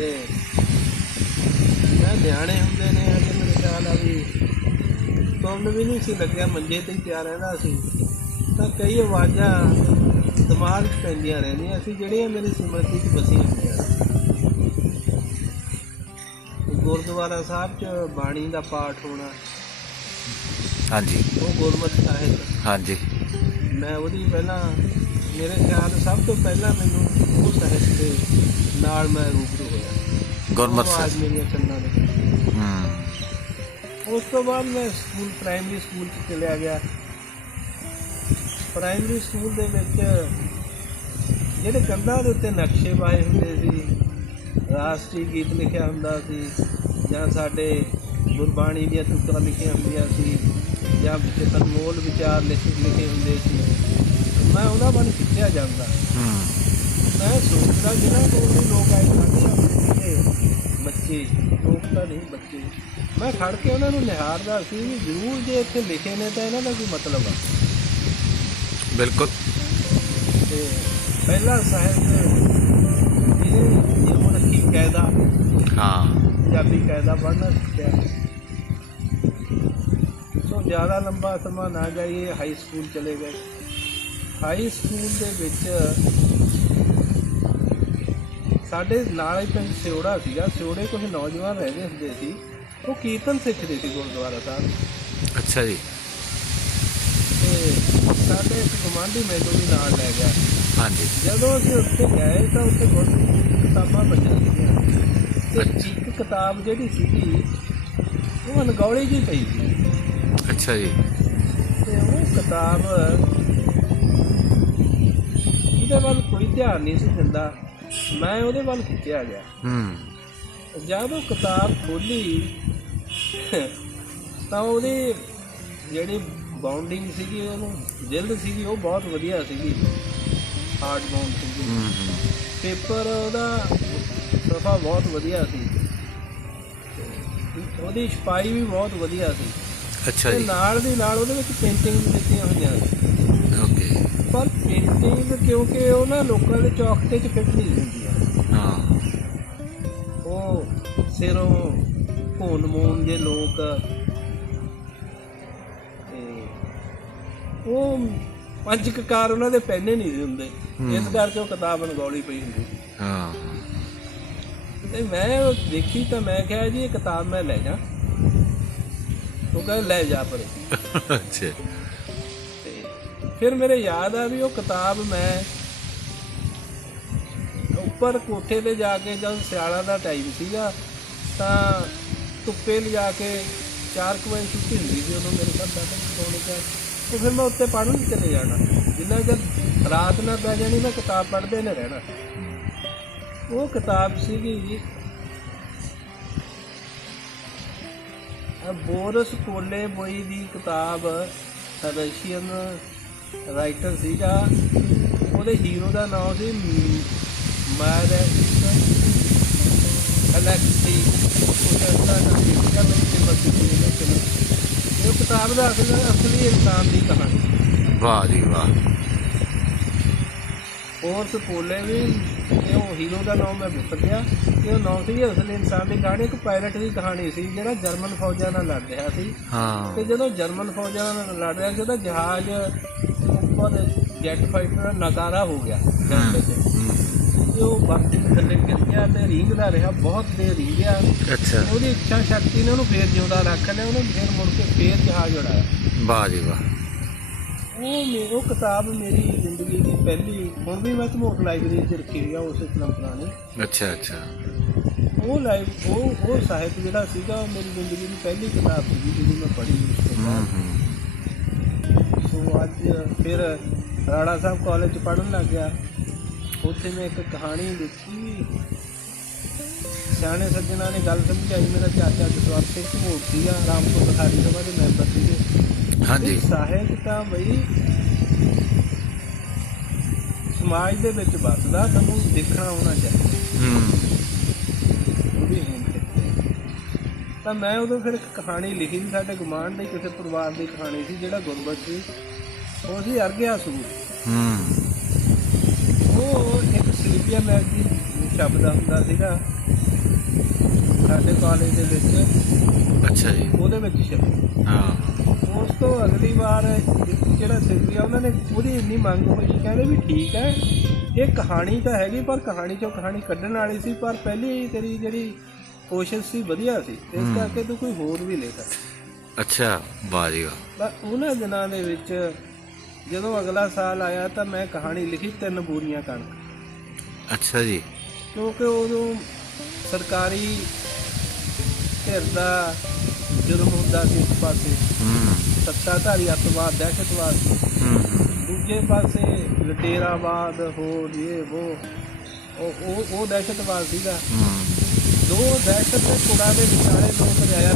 ਤੇ ਮੈਂ ਨਿਆਣੇ ਹੁੰਦੇ ਨੇ ਅਜੇ ਮੇਰੇ ਖਿਆਲ ਆ ਵੀ ਤੁਰਨ ਵੀ ਨਹੀਂ ਸੀ ਲੱਗਿਆ ਮੰਜੇ ਤੇ ਪਿਆ ਰਹਿੰਦਾ ਸੀ। ਤਾਂ ਕਈ ਆਵਾਜ਼ਾਂ ਦਿਮਾਗ 'ਚ ਪੈਂਦੀਆਂ ਰਹਿੰਦੀਆਂ ਸੀ ਜਿਹੜੀਆਂ ਮੇਰੀ ਸਮਰਤੀ 'ਚ ਵਸੀਆਂ ਹੁੰਦੀਆਂ। ਗੁਰਦੁਆਰਾ ਸਾਹਿਬ 'ਚ ਬਾਣੀ ਦਾ ਪਾਠ ਹੋਣਾ ਹਾਂਜੀ। ਉਹ ਗੁਰਮਤਿ ਸਾਹਿਬ। ਹਾਂਜੀ। ਮੈਂ ਉਹਦੀ ਪਹਿਲਾਂ ਮੇਰੇ ਖਿਆਲ ਸਭ ਤੋਂ ਪਹਿਲਾਂ ਮੈਨੂੰ ਉਹ ਸਾਹਿਤ ਦੇ ਨਾਲ ਮੈਂ ਰੂਬਰੂ ਹੋਇਆ। ਗੁਰਮਤਿ ਸਾਹਿਬ। ਮੇਰੀਆਂ ਦੇ ਉਸ ਤੋਂ ਬਾਅਦ ਮੈਂ ਸਕੂਲ ਪ੍ਰਾਇਮਰੀ ਸਕੂਲ ਚ ਚਲਿਆ ਗਿਆ। ਪ੍ਰਾਇਮਰੀ ਸਕੂਲ ਦੇ ਵਿੱਚ ਜਿਹੜੇ ਕੰਧਾਂ ਦੇ ਉੱਤੇ ਨਕਸ਼ੇ ਪਾਏ ਹੁੰਦੇ ਸੀ ਰਾਸ਼ਟਰੀ ਗੀਤ ਲਿਖਿਆ ਹੁੰਦਾ ਸੀ ਜਾਂ ਸਾਡੇ ਗੁਰਬਾਣੀ ਦੀਆਂ ਤੁਕਾਂ ਲਿਖੀਆਂ ਹੁੰਦੀਆਂ ਸੀ। ਜਾਂ ਵਿੱਚ ਅਨਮੋਲ ਵਿਚਾਰ ਲਿਖ ਲਿਖੇ ਹੁੰਦੇ ਸੀ। ਮੈਂ ਉਹਨਾਂ ਵੱਲ ਖਿੱਚਿਆ ਜਾਂਦਾ। ਹੂੰ। ਮੈਂ ਸੋਚਦਾ ਜਿਹੜਾ ਕੋਲ ਵੀ ਲੋਕ ਆਏ ਹੁੰਦੇ ਸੀਗੇ ਬੱਚੇ ਲੋਕ ਤਾਂ ਨਹੀਂ ਬੱਚੇ। ਮੈਂ ਖੜ ਕੇ ਉਹਨਾਂ ਨੂੰ ਨਿਹਾਰਦਾ ਸੀ ਵੀ ਜ਼ਰੂਰ ਜੇ ਇੱਥੇ ਲਿਖੇ ਨੇ ਤਾਂ ਇਹਨਾਂ ਦਾ ਕੀ ਮਤਲਬ ਆ। ਬਿਲਕੁਲ। ਤੇ ਪਹਿਲਾ ਸਾਹਿਤ ਇਹ ਜਿਉਂ ਰੱਖੀ ਕਾਇਦਾ ਹਾਂ। ਪੰਜਾਬੀ ਕਾਇਦਾ ਪੜ੍ਹਨਾ ਸਿੱਖਿਆ। ਜ਼ਿਆਦਾ ਲੰਬਾ ਸਮਾਂ ਨਾ ਜਾਈਏ ਹਾਈ ਸਕੂਲ ਚਲੇ ਗਏ। ਹਾਈ ਸਕੂਲ ਦੇ ਵਿੱਚ ਸਾਡੇ ਨਾਲ ਹੀ ਪਿੰਡ ਸਿਉੜਾ ਸੀਗਾ। ਸਿਉੜੇ ਕੁਝ ਨੌਜਵਾਨ ਰਹਿੰਦੇ ਹੁੰਦੇ ਸੀ। ਉਹ ਕੀਰਤਨ ਸਿੱਖਦੇ ਸੀ ਗੁਰਦੁਆਰਾ ਸਾਹਿਬ। ਅੱਛਾ ਜੀ। ਤੇ ਸਾਡੇ ਇੱਕ ਕਮਾਂਡੀ ਮੈਨੂੰ ਵੀ ਨਾਲ ਲੈ ਗਿਆ। ਹਾਂਜੀ। ਜਦੋਂ ਅਸੀਂ ਉੱਥੇ ਗਏ ਤਾਂ ਉੱਥੇ ਗੁਰਦੁਆਰੇ ਦੀਆਂ ਕਿਤਾਬਾਂ ਪਈਆਂ ਸੀਗੀਆਂ। ਤੇ ਇੱਕ ਕਿਤਾਬ ਜਿਹੜੀ ਸੀਗੀ ਉਹ ਅਨਗੌਲੀ ਜੀ ਪਈ ਸੀ। ਅੱਛਾ ਜੀ। ਤੇ ਉਹ ਕਿਤਾਬ ਉਹਦੇ ਵੱਲ ਕੋਈ ਧਿਆਨ ਨਹੀਂ ਸੀ ਦਿੰਦਾ। ਮੈਂ ਉਹਦੇ ਵੱਲ ਖਿੱਚਿਆ ਗਿਆ। ਹੂੰ। ਜਦ ਉਹ ਕਿਤਾਬ ਖੋਲੀ ਤਾਂ ਉਹਦੀ ਜਿਹੜੀ ਬਾਉਂਡਿੰਗ ਸੀਗੀ ਉਹਨੂੰ ਜਿਲਦ ਸੀਗੀ ਉਹ ਬਹੁਤ ਵਧੀਆ ਸੀਗੀ। ਹਾਰਡ ਬਾਉਂਡ ਸੀਗੀ। ਹੂੰ ਹੂੰ। ਪੇਪਰ ਉਹਦਾ ਸਫਾ ਬਹੁਤ ਵਧੀਆ ਸੀ। ਉਹਦੀ ਛਪਾਈ ਵੀ ਬਹੁਤ ਵਧੀਆ ਸੀ। ਅੱਛਾ ਤੇ ਜੀ। ਨਾਲ ਦੀ ਨਾਲ ਉਹਦੇ ਵਿੱਚ ਪੇਂਟਿੰਗ ਵੀ ਦਿੱਤੀਆਂ ਹੋਈਆਂ ਸੀ ਓਕੇ। ਪਰ ਪੇਂਟਿੰਗ ਕਿਉਂਕਿ ਉਹ ਨਾ ਲੋਕਾਂ ਦੇ ਚੌਕਟੇ 'ਚ ਫਿੱਟ ਨਹੀਂ ਹੁੰਦੀਆਂ ਹਾਂ। ਉਹ ਸਿਰੋਂ ਭੋਨ ਮੂਨ ਜੇ ਲੋਕ ਤੇ ਉਹ ਪੰਜ ਕਕਾਰ ਉਹਨਾਂ ਦੇ ਪੈਨੇ ਨਹੀਂ ਹੁੰਦੇ। ਇਸ ਕਰਕੇ ਉਹ ਕਿਤਾਬ ਅਣਗੌਲੀ ਪਈ ਹੁੰਦੀ। ਹਾਂ। ਤੇ ਮੈਂ ਉਹ ਦੇਖੀ ਤਾਂ ਮੈਂ ਕਿਹਾ ਜੀ ਇਹ ਕਿਤਾਬ ਮੈਂ ਲੈ ਜਾ। ਉਹ ਕਹਿੰਦਾ ਲੈ ਜਾ ਪਰੇ। ਅੱਛਾ। ਤੇ ਫਿਰ ਮੇਰੇ ਯਾਦ ਆ ਵੀ ਉਹ ਕਿਤਾਬ ਮੈਂ ਉੱਪਰ ਕੋਠੇ ਤੇ ਜਾ ਕੇ ਜਦ ਸਿਆਲਾਂ ਦਾ ਟਾਈਮ ਸੀਗਾ ਤਾਂ ਧੁੱਪੇ ਲਿਜਾ ਕੇ 4 ਵਜੇ ਛੁੱਟੀ ਹੁੰਦੀ ਸੀ ਉਦੋਂ ਮੇਰੇ ਘਰ ਦਾ ਕੋਲ ਦਾ। ਉਹ ਫਿਰ ਮੈਂ ਉੱਤੇ ਪੜ੍ਹਨ ਚਲੇ ਜਾਣਾ। ਜਿੰਨਾ ਚਿਰ ਰਾਤ ਨਾ ਪੈ ਜਾਣੀ ਮੈਂ ਕਿਤਾਬ ਪੜ੍ਹਦੇ ਨੇ ਰਹਿਣਾ। ਉਹ ਕਿਤਾਬ ਸੀਗੀ ਬੋਰਸ ਕੋਲੇ ਬੋਈ ਦੀ ਕਿਤਾਬ ਰਸ਼ੀਅਨ ਰਾਈਟਰ ਸੀਗਾ। ਉਹਦੇ ਹੀਰੋ ਦਾ ਨਾਮ ਸੀ ਮਾਰੈਕਸ ਅਲੈਕਸੀ। ਉਹਦਾ ਨਾਮ ਸੀ ਇਹ ਕਿਤਾਬ ਦਾ ਅਸਲ ਅਸਲੀ ਇਨਸਾਨ ਦੀ ਕਹਾਣੀ। ਵਾਹ ਜੀ ਵਾਹ। ਬੋਰਸ ਕੋਲੇ ਵੀ ਉਹ ਹੀਰੋ ਦਾ ਨਾਮ ਮੈਂ ਭੁੱਲ ਗਿਆ। ਇਹ ਨਾਮ ਸੀ ਅਸਲੀ ਇਨਸਾਨ ਦੀ ਕਹਾਣੀ ਇੱਕ ਪਾਇਲਟ ਦੀ ਕਹਾਣੀ ਸੀ ਜਿਹੜਾ ਜਰਮਨ ਫੌਜਾਂ ਨਾਲ ਲੜ ਰਿਹਾ ਸੀ। ਹਾਂ। ਤੇ ਜਦੋਂ ਜਰਮਨ ਫੌਜਾਂ ਨਾਲ ਲੜ ਰਿਹਾ ਸੀ ਉਹਦਾ ਜਹਾਜ਼ ਉੱਪਰ ਜੈਟ ਫਾਈਟਰ ਨਕਾਰਾ ਹੋ ਗਿਆ। ਜੰਗ ਵਿੱਚ। ਹੂੰ। ਤੇ ਉਹ ਦੇ ਥੱਲੇ ਗਿਰ ਗਿਆ ਤੇ ਰੀਂਗਦਾ ਰਿਹਾ ਬਹੁਤ ਦੇਰ ਰੀਂਗਿਆ ਅੱਛਾ। ਉਹਦੀ ਇੱਛਾ ਸ਼ਕਤੀ ਨੇ ਉਹਨੂੰ ਫੇਰ ਜਿਉਂਦਾ ਰੱਖ ਲਿਆ ਉਹਨੇ ਫੇਰ ਮੁੜ ਕੇ ਫੇਰ ਜਹਾਜ਼ ਉਡਾਇਆ। ਵਾਹ ਜੀ ਵਾਹ। ਉਹ ਮੇ ਉਹ ਕਿਤਾਬ ਮੇਰੀ ਜ਼ਿੰਦਗੀ ਦੀ ਪਹਿਲੀ ਹੁਣ ਵੀ ਮੈਂ ਧਮੋਟ ਲਾਇਬ੍ਰੇਰੀ 'ਚ ਰੱਖੀ ਹੋਈ ਆ ਉਸੇ ਤਰ੍ਹਾਂ ਪੁਰਾਣੀ। ਅੱਛਾ ਅੱਛਾ। ਉਹ ਲਾਈਵ ਉਹ ਉਹ ਸਾਹਿਤ ਜਿਹੜਾ ਸੀਗਾ ਉਹ ਮੇਰੀ ਜ਼ਿੰਦਗੀ ਦੀ ਪਹਿਲੀ ਕਿਤਾਬ ਸੀ ਜਿਹੜੀ ਮੈਂ ਪੜ੍ਹੀ ਉਸ ਤੋਂ ਹੂੰ ਬਾਅਦ ਹੂੰ ਸੋ ਅੱਜ ਫਿਰ ਰਾੜਾ ਸਾਹਿਬ ਕਾਲਜ ਚ ਪੜ੍ਹਨ ਲੱਗ ਗਿਆ। ਉੱਥੇ ਮੈਂ ਇੱਕ ਕਹਾਣੀ ਲਿਖੀ। ਸਿਆਣੇ ਸੱਜਣਾ ਨੇ ਗੱਲ ਸਮਝਾਈ ਮੇਰਾ ਚਾਚਾ ਜਸਵੰਤ ਸਿੰਘ ਘਮੋਟ ਸੀਗਾ ਰਾਮਪੁਰ ਬਖਾਰੀ ਸਭਾ ਦੇ ਮੈਂਬਰ ਸੀਗੇ। ਹਾਂਜੀ। ਵੀ ਸਾਹਿਤ ਤਾਂ ਬਈ ਸਮਾਜ ਦੇ ਵਿੱਚ ਵੱਸਦਾ ਤੁਹਾਨੂੰ ਦੇਖਣਾ ਹੋਣਾ ਚਾਹੀਦਾ। ਹੂੰ। ਉਹਦੀ ਤਾਂ ਮੈਂ ਉਦੋਂ ਫਿਰ ਇੱਕ ਕਹਾਣੀ ਲਿਖੀ ਸੀ ਸਾਡੇ ਗੁਆਂਢ ਦੇ ਕਿਸੇ ਪਰਿਵਾਰ ਦੀ ਕਹਾਣੀ ਸੀ ਜਿਹੜਾ ਗੁਰਬਤ ਸੀ। ਉਹ ਸੀ ਅਰਗਿਆ ਸੂਰ ਹੂੰ। ਉਹ ਇੱਕ ਸਿਲਪੀਆ ਮੈਗ ਦੀ ਸ਼ਬਦ ਹੁੰਦਾ ਸੀਗਾ। ਸਾਡੇ ਕਾਲਜ ਦੇ ਵਿੱਚ ਅੱਛਾ ਜੀ। ਉਹਦੇ ਵਿੱਚ ਛਪੀ ਹਾਂ। ਉਸ ਤੋਂ ਅਗਲੀ ਵਾਰ ਜਿਹੜਾ ਸਿੱਧੀ ਆ ਉਹਨਾਂ ਨੇ ਉਹਦੀ ਇੰਨੀ ਮੰਗ ਹੋਈ ਕਹਿੰਦੇ ਵੀ ਠੀਕ ਹੈ ਇਹ ਕਹਾਣੀ ਤਾਂ ਹੈਗੀ ਪਰ ਕਹਾਣੀ ਚੋਂ ਕਹਾਣੀ ਕੱਢਣ ਵਾਲੀ ਸੀ ਪਰ ਪਹਿਲੀ ਤੇਰੀ ਜਿਹੜੀ ਕੋਸ਼ਿਸ਼ ਸੀ ਵਧੀਆ ਸੀ ਇਸ। ਕਰਕੇ ਤੂੰ ਕੋਈ ਹੋਰ ਵੀ ਲੈ ਸਕਦਾ। ਅੱਛਾ ਵਾਹ ਜੀ ਵਾਹ। ਉਹਨਾਂ ਦਿਨਾਂ ਦੇ ਵਿੱਚ ਜਦੋਂ ਅਗਲਾ ਸਾਲ ਆਇਆ ਤਾਂ ਮੈਂ ਕਹਾਣੀ ਲਿਖੀ ਤਿੰਨ ਬੂਰੀਆਂ ਕਣਕ। ਅੱਛਾ ਜੀ। ਕਿਉਂਕਿ ਉਦੋਂ ਸਰਕਾਰੀ ਧਿਰ ਦਾ ਜੁਰਮ ਹੁੰਦਾ ਸੀ ਇੱਕ ਪਾਸੇ। ਹੂੰ। ਸੱਤਾਧਾਰੀ ਅੱਤਵਾਦ ਦਹਿਸ਼ਤਵਾਦ। ਦੂਜੇ ਪਾਸੇ ਲਟੇਰਾਵਾਦ ਹੋ ਇਹ ਉਹ ਉਹ ਉਹ- ਦਹਿਸ਼ਤਵਾਦ ਸੀਗਾ। ਹੂੰ। ਦੋ ਦਹਿਸ਼ਤ ਦੇ ਕੁੜਾ ਦੇ ਵਿਚਾਲੇ ਲੋਕ ਰਿਆਇਆ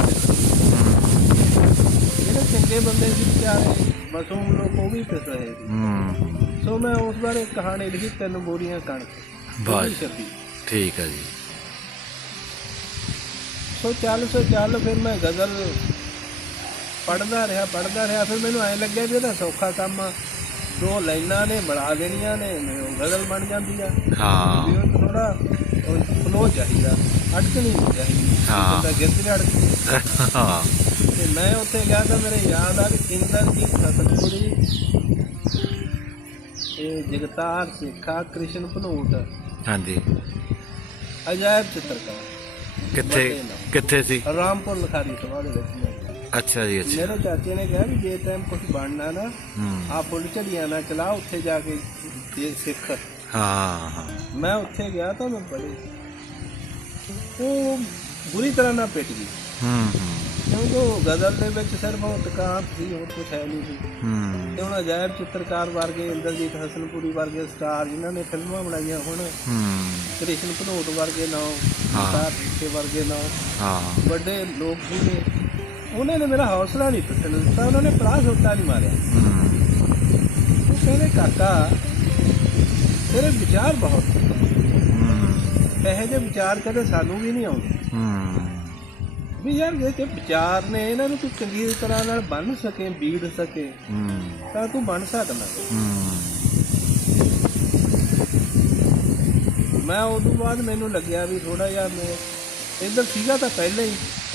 ਜਿਹੜੇ ਚੰਗੇ ਬੰਦੇ ਸੀ ਵਿਚਾਰੇ ਮਾਸੂਮ ਲੋਕ ਉਹ ਵੀ ਫਿਸ ਰਹੇ ਸੀ। ਹੂੰ। ਸੋ ਮੈਂ ਉਸ ਬਾਰੇ ਕਹਾਣੀ ਲਿਖੀ ਤਿੰਨ ਬੋਰੀਆਂ ਕਣਕ। ਛਪੀ ਠੀਕ ਹੈ ਜੀ। ਸੋ ਚੱਲ ਸੋ ਚੱਲ ਫਿਰ ਮੈਂ ਗਜ਼ਲ ਪੜਦਾ ਰਿਹਾ ਪੜਦਾ ਰਿਹਾ ਫਿਰ ਮੈਨੂੰ ਐ ਲੱਗਿਆ ਵੀ ਇਹਦਾ ਸੌਖਾ ਕੰਮ ਆ। ਦੋ ਲਾਈਨਾਂ ਨੇ ਬਣਾ ਦੇਣੀਆਂ ਨੇ ਉਹ ਗਜ਼ਲ ਬਣ ਜਾਂਦੀ ਆ। ਵੀ ਹਾਂ ਉਹ ਥੋੜਾ ਫਲੋ ਚਾਹੀਦਾ ਅਟਕ ਨਹੀਂ ਚਾਹੀਦੀ। ਹਾਂ। ਤਾਂ ਗਿਰਦੇ ਅਟਕ ਹਾਂ ਤੇ ਮੈਂ ਉੱਥੇ ਗਿਆ ਤਾਂ ਮੇਰੇ ਯਾਦ ਆ ਕਿ ਇੰਦਰਜੀਤ ਸਤਪੁਰੀ ਇਹ ਜਗਤਾਰ ਸੇਖਾ ਕ੍ਰਿਸ਼ਨ ਭਨੋਟ। ਹਾਂਜੀ। ਅਜਾਇਬ ਚਿੱਤਰਕਾਰ। ਕਿੱਥੇ। ਕਿੱਥੇ ਸੀ? ਰਾਮਪੁਰ ਲਖਾਰੀ ਸਭਾ ਦੇ ਵਿੱਚ ਮੈਂ। ਅੱਛਾ ਜੀ ਅੱਛਾ। ਮੇਰੇ ਚਾਚੇ ਨੇ ਕਿਹਾ ਵੀ ਜੇ ਟਾਈਮ ਕੁਝ ਬਣਨਾ ਨਾ ਹੂੰ। ਆ ਫੁੱਲ ਝੜੀਆਂ ਨਾ ਚਲਾ ਉੱਥੇ ਜਾ ਕੇ ਇਹ ਸਿੱਖ। ਹਾਂ ਹਾਂ। ਮੈਂ ਉੱਥੇ ਗਿਆ ਤਾਂ ਮੈਂ ਬੜੇ ਉਹ ਬੁਰੀ ਤਰ੍ਹਾਂ ਨਾਲ ਪਿੱਟ ਗਈ। ਹੂੰ ਹੂੰ। ਕਿਉਂਕਿ ਉਹ ਗਜ਼ਲ ਦੇ ਵਿੱਚ ਸਿਰਫ ਉਹ ਤਕਾਂਤ ਸੀ ਹੋਰ ਕੁਝ ਹੈ ਨਹੀਂ ਸੀ। ਹੂੰ। ਤੇ ਹੁਣ ਅਜਾਇਬ ਚਿੱਤਰਕਾਰ ਵਰਗੇ ਇੰਦਰਜੀਤ ਹਸਨਪੁਰੀ ਵਰਗੇ ਸਟਾਰ ਜਿਨ੍ਹਾਂ ਨੇ ਫਿਲਮਾਂ ਬਣਾਈਆਂ ਹੁਣ ਹੂੰ। ਕ੍ਰਿਸ਼ਨ ਭਨੋਟ ਵਰਗੇ ਨਾਮ ਹਾਂ। ਸਟਾਰ ਕੇ ਵਰਗੇ ਨਾਮ ਹਾਂ। ਵੱਡੇ ਲੋਕ ਸੀਗੇ ਉਹਨਾਂ ਨੇ ਮੇਰਾ ਹੌਸਲਾ ਨਹੀਂ ਟੁੱਟਣ ਦਿੱਤਾ ਉਹਨਾਂ ਨੇ ਪਰਾਸ ਹੋਤਾ ਨਹੀਂ ਮਾਰਿਆ। ਹੂੰ। ਉਹ ਕਹਿੰਦੇ ਕਾਕਾ ਤੇਰੇ ਵਿਚਾਰ ਬਹੁਤ ਹੂੰ। ਇਹੋ ਜਿਹੇ ਵਿਚਾਰ ਕਦੇ ਸਾਨੂੰ ਵੀ ਨਹੀਂ ਆਉਂਦੇ। ਹੂੰ। ਵੀ ਯਾਰ ਜੇ ਕਿ ਵਿਚਾਰ ਨੇ ਇਹਨਾਂ ਨੂੰ ਤੂੰ ਚੰਗੀ ਤਰ੍ਹਾਂ ਨਾਲ ਬੰਨ ਸਕੇ ਬੀੜ ਸਕੇ ਹੂੰ। ਤਾਂ ਤੂੰ ਬਣ ਸਕਦਾ। ਹੂੰ। ਮੈਂ ਉਦੋਂ ਬਾਅਦ ਮੈਨੂੰ ਲੱਗਿਆ ਵੀ ਥੋੜਾ ਜਿਹਾ ਮੈਂ ਇੱਧਰ ਸੀਗਾ ਤਾਂ ਪਹਿਲਾਂ ਹੀ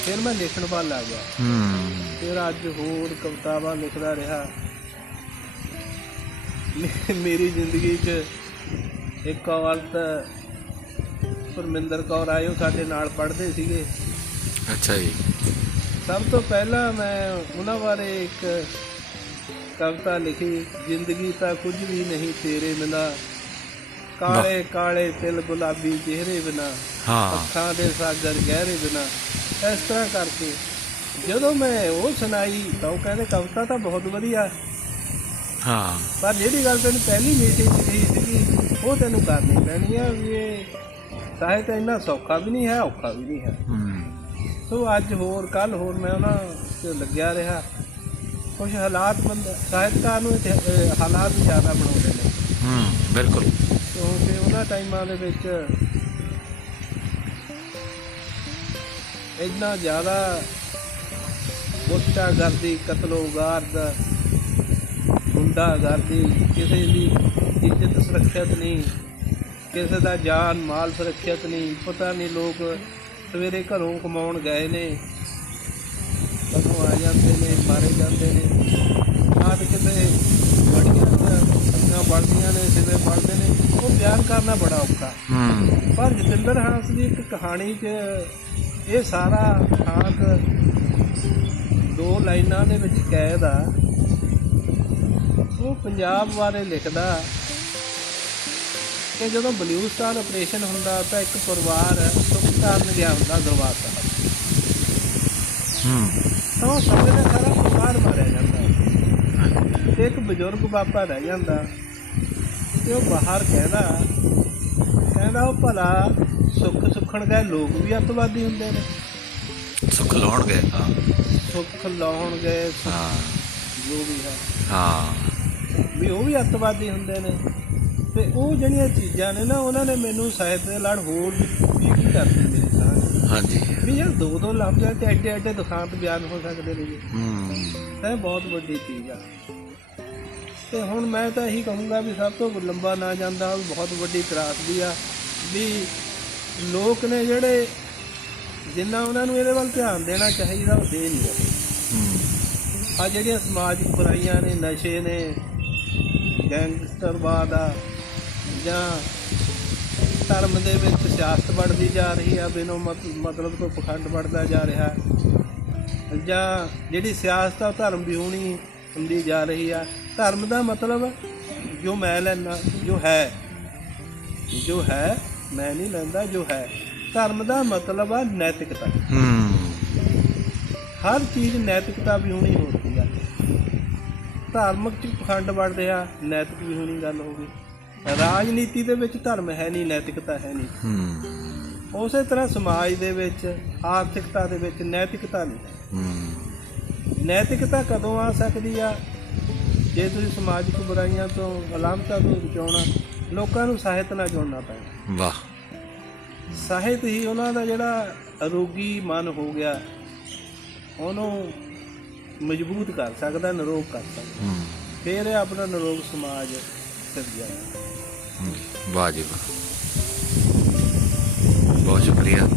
ਫਿਰ ਮੈਂ ਲਿਖਣ ਵੱਲ ਆ ਗਿਆ। ਹੂੰ। ਫਿਰ ਅੱਜ ਹੋਰ ਕਵਿਤਾਵਾਂ ਲਿਖਦਾ ਰਿਹਾ। ਮੇਰੀ ਜ਼ਿੰਦਗੀ 'ਚ ਇੱਕ ਔਰਤ ਪਰਮਿੰਦਰ ਕੌਰ ਉਹ ਸਾਡੇ ਨਾਲ ਪੜ੍ਹਦੇ ਸੀਗੇ। ਅੱਛਾ ਜੀ। ਸਭ ਤੋਂ ਪਹਿਲਾਂ ਮੈਂ ਉਹਨਾਂ ਬਾਰੇ ਇੱਕ ਕਵਿਤਾ ਲਿਖੀ ਜ਼ਿੰਦਗੀ ਤਾਂ ਕੁਝ ਵੀ ਨਹੀਂ ਤੇਰੇ ਬਿਨਾ। ਕਾਲੇ ਕਾਲੇ ਤਿਲ ਗੁਲਾਬੀ ਚਿਹਰੇ ਬਿਨਾ ਹਾਂ। ਅੱਖਾਂ ਦੇ ਸਾਗਰ ਗਹਿਰੇ ਬਿਨਾ। ਇਸ ਤਰ੍ਹਾਂ ਕਰਕੇ ਜਦੋਂ ਮੈਂ ਉਹ ਸੁਣਾਈ ਤਾਂ ਉਹ ਕਹਿੰਦੇ ਕਵਿਤਾ ਤਾਂ ਬਹੁਤ ਵਧੀਆ। ਹਾਂ। ਪਰ ਜਿਹੜੀ ਗੱਲ ਤੈਨੂੰ ਪਹਿਲੀ ਮੀਟਿੰਗ 'ਚ ਕਹੀ ਸੀਗੀ ਉਹ ਤੈਨੂੰ ਕਰਨੀ ਪੈਣੀ ਆ ਵੀ ਇਹ ਸਾਹਿਤ ਇੰਨਾ ਸੌਖਾ ਵੀ ਨਹੀਂ ਹੈ ਔਖਾ ਵੀ ਨਹੀਂ ਹੈ। ਹੂੰ। ਸੋ ਅੱਜ ਹੋਰ ਕੱਲ ਹੋਰ ਮੈਂ ਉਹਨਾਂ 'ਚ ਲੱਗਿਆ ਰਿਹਾ। ਕੁਝ ਹਾਲਾਤ ਬੰਦ ਸਾਹਿਤਕਾਰ ਨੂੰ ਅਹ ਹਾਲਾਤ ਜ਼ਿਆਦਾ ਬਣਾਉਂਦੇ ਨੇ। ਹੂੰ ਬਿਲਕੁਲ। ਕਿਉਂਕਿ ਉਹਨਾਂ ਟਾਈਮਾਂ ਦੇ ਵਿੱਚ ਇੰਨਾ ਜ਼ਿਆਦਾ ਗੁੰਡਾਗਰਦੀ ਕਤਲੋਗਾਰਦ ਗੁੰਡਾਗਰਦੀ ਕਿਸੇ ਦੀ ਇੱਜ਼ਤ ਸੁਰੱਖਿਅਤ ਨਹੀਂ ਕਿਸੇ ਦਾ ਜਾਨ ਮਾਲ ਸੁਰੱਖਿਅਤ ਨਹੀਂ ਪਤਾ ਨਹੀਂ ਲੋਕ ਸਵੇਰੇ ਘਰੋਂ ਕਮਾਉਣ ਗਏ ਨੇ ਕਦੋਂ ਆ ਜਾਂਦੇ ਨੇ ਮਾਰੇ ਜਾਂਦੇ ਨੇ। ਆਦ ਕਿਤੇ ਬੜੀਆਂ ਸੰਗਾਂ ਬਣਦੀਆਂ ਨੇ ਜਿਵੇਂ ਬਣਦੇ ਨੇ ਉਹ ਬਿਆਨ ਕਰਨਾ ਬੜਾ ਔਖਾ। ਪਰ ਜਤਿੰਦਰ ਹਾਂਸ ਦੀ ਇੱਕ ਕਹਾਣੀ 'ਚ ਇਹ ਸਾਰਾ ਖਾਕ ਦੋ ਲਾਈਨਾਂ ਦੇ ਵਿੱਚ ਕੈਦ ਆ। ਉਹ ਪੰਜਾਬ ਬਾਰੇ ਲਿਖਦਾ ਕਿ ਜਦੋਂ ਬਲੂ ਸਟਾਰ ਆਪਰੇਸ਼ਨ ਹੁੰਦਾ ਤਾਂ ਇੱਕ ਪਰਿਵਾਰ ਸੁੱਖ ਕਰਨ ਗਿਆ ਹੁੰਦਾ ਦਰਬਾਰ ਸਾਹਿਬ। ਹੂੰ। ਤਾਂ ਉਹ ਸਮੇਂ ਦਾ ਸਾਰਾ ਪਰਿਵਾਰ ਮਾਰਿਆ ਜਾਂਦਾ। ਤੇ ਇੱਕ ਬਜ਼ੁਰਗ ਬਾਪਾ ਰਹਿ ਜਾਂਦਾ ਤੇ ਉਹ ਬਾਹਰ ਕਹਿੰਦਾ ਕਹਿੰਦਾ ਉਹ ਭਲਾ ਸੁੱਖ ਸੁੱਖਣ ਗਏ ਲੋਕ ਵੀ ਅੱਤਵਾਦੀ ਹੁੰਦੇ ਨੇ। ਸੁੱਖ ਲਾਉਣਗੇ ਹਾਂ। ਸੁੱਖ ਲਾਉਣ ਗਏ ਹਾਂ। ਜੋ ਵੀ ਹੈ। ਹਾਂ। ਵੀ ਉਹ ਵੀ ਅੱਤਵਾਦੀ ਹੁੰਦੇ ਨੇ। ਤੇ ਉਹ ਜਿਹੜੀਆਂ ਚੀਜ਼ਾਂ ਨੇ ਨਾ ਉਹਨਾਂ ਨੇ ਮੈਨੂੰ ਸਾਹਿਤ ਦੇ ਲੜ ਹੋਰ ਵੀ ਕੀ ਕਰਦੀ ਮੇਰੇ ਸਾਹ ਹਾਂਜੀ। ਵੀ ਯਾਰ ਦੋ ਦੋ ਲਫ਼ਜ਼ਾਂ ਤੇ ਐਡੇ ਐਡੇ ਦੁਖਾਂਤ ਬਿਆਨ ਹੋ ਸਕਦੇ ਨੇ ਜੀ। ਹੂੰ। ਇਹ ਬਹੁਤ ਵੱਡੀ ਚੀਜ਼ ਆ। ਤੇ ਹੁਣ ਮੈਂ ਤਾਂ ਇਹੀ ਕਹੂੰਗਾ ਵੀ ਸਭ ਤੋਂ ਲੰਬਾ ਨਾ ਜਾਂਦਾ ਬਹੁਤ ਵੱਡੀ ਤਰਾਸਦੀ ਆ। ਵੀ ਲੋਕ ਨੇ ਜਿਹੜੇ ਜਿੰਨਾ ਉਹਨਾਂ ਨੂੰ ਇਹਦੇ ਵੱਲ ਧਿਆਨ ਦੇਣਾ ਚਾਹੀਦਾ ਉਹ ਦੇ ਨਹੀਂ ਰਹੇ। ਹੂੰ। ਆ ਜਿਹੜੀਆਂ ਸਮਾਜਿਕ ਬੁਰਾਈਆਂ ਨੇ ਨਸ਼ੇ ਨੇ ਗੈਂਗਸਟਰਵਾਦ ਆ ਜਾਂ ਧਰਮ ਦੇ ਵਿੱਚ ਸਿਆਸਤ ਵੱਧਦੀ ਜਾ ਰਹੀ ਆ ਬਿਨੋਂ ਮਤ- ਮਤਲਬ ਤੋਂ ਪਖੰਡ ਵੱਧਦਾ ਜਾ ਰਿਹਾ। ਜਾਂ ਜਿਹੜੀ ਸਿਆਸਤ ਆ ਧਰਮ ਵਿਹੂਣੀ ਹੁੰਦੀ ਜਾ ਰਹੀ ਆ। ਧਰਮ ਦਾ ਮਤਲਬ ਜੋ ਮੈਂ ਲੈਣਾ ਜੋ ਹੈ। ਜੋ ਹੈ ਮੈਂ ਨਹੀਂ ਲੈਂਦਾ ਜੋ ਹੈ। ਧਰਮ ਦਾ ਮਤਲਬ ਆ ਨੈਤਿਕਤਾ। ਹਰ ਚੀਜ਼ ਨੈਤਿਕਤਾ ਵੀ ਹੋਣੀ ਹੋ ਰਹੀ ਆ। ਧਾਰਮਿਕ ਚ ਪਖੰਡ ਵੱਧ ਰਿਹਾ ਨੈਤਿਕ ਵੀ ਹੋਣੀ ਗੱਲ ਹੋ ਗਈ। ਰਾਜਨੀਤੀ ਦੇ ਵਿੱਚ ਧਰਮ ਹੈ ਨਹੀਂ ਨੈਤਿਕਤਾ ਹੈ ਨਹੀਂ। ਹੂੰ। ਉਸੇ ਤਰ੍ਹਾਂ ਸਮਾਜ ਦੇ ਵਿੱਚ ਆਰਥਿਕਤਾ ਦੇ ਵਿੱਚ ਨੈਤਿਕਤਾ ਨਹੀਂ। ਹੈ। ਨੈਤਿਕਤਾ ਕਦੋਂ ਆ ਸਕਦੀ ਆ? ਜੇ ਤੁਸੀਂ ਸਮਾਜਿਕ ਬੁਰਾਈਆਂ ਤੋਂ ਅਲਾਮਤਾਂ ਤੋਂ ਬਚਾਉਣਾ ਲੋਕਾਂ ਨੂੰ ਸਾਹਿਤ ਨਾਲ ਜੋੜਨਾ ਪੈਣਾ। ਵਾਹ। ਸਾਹਿਤ ਹੀ ਉਹਨਾਂ ਦਾ ਜਿਹੜਾ ਅਰੋਗੀ ਮਨ ਹੋ ਗਿਆ ਉਹਨੂੰ ਮਜ਼ਬੂਤ ਕਰ ਸਕਦਾ ਨਿਰੋਗ ਕਰ ਸਕਦਾ। ਫਿਰ ਇਹ ਆਪਣਾ ਨਿਰੋਗ ਸਮਾਜ ਸਿਰਜਿਆ। ਵਾਹ ਜੀ ਵਾਹ। ਬਹੁਤ ਸ਼ੁਕਰੀਆ।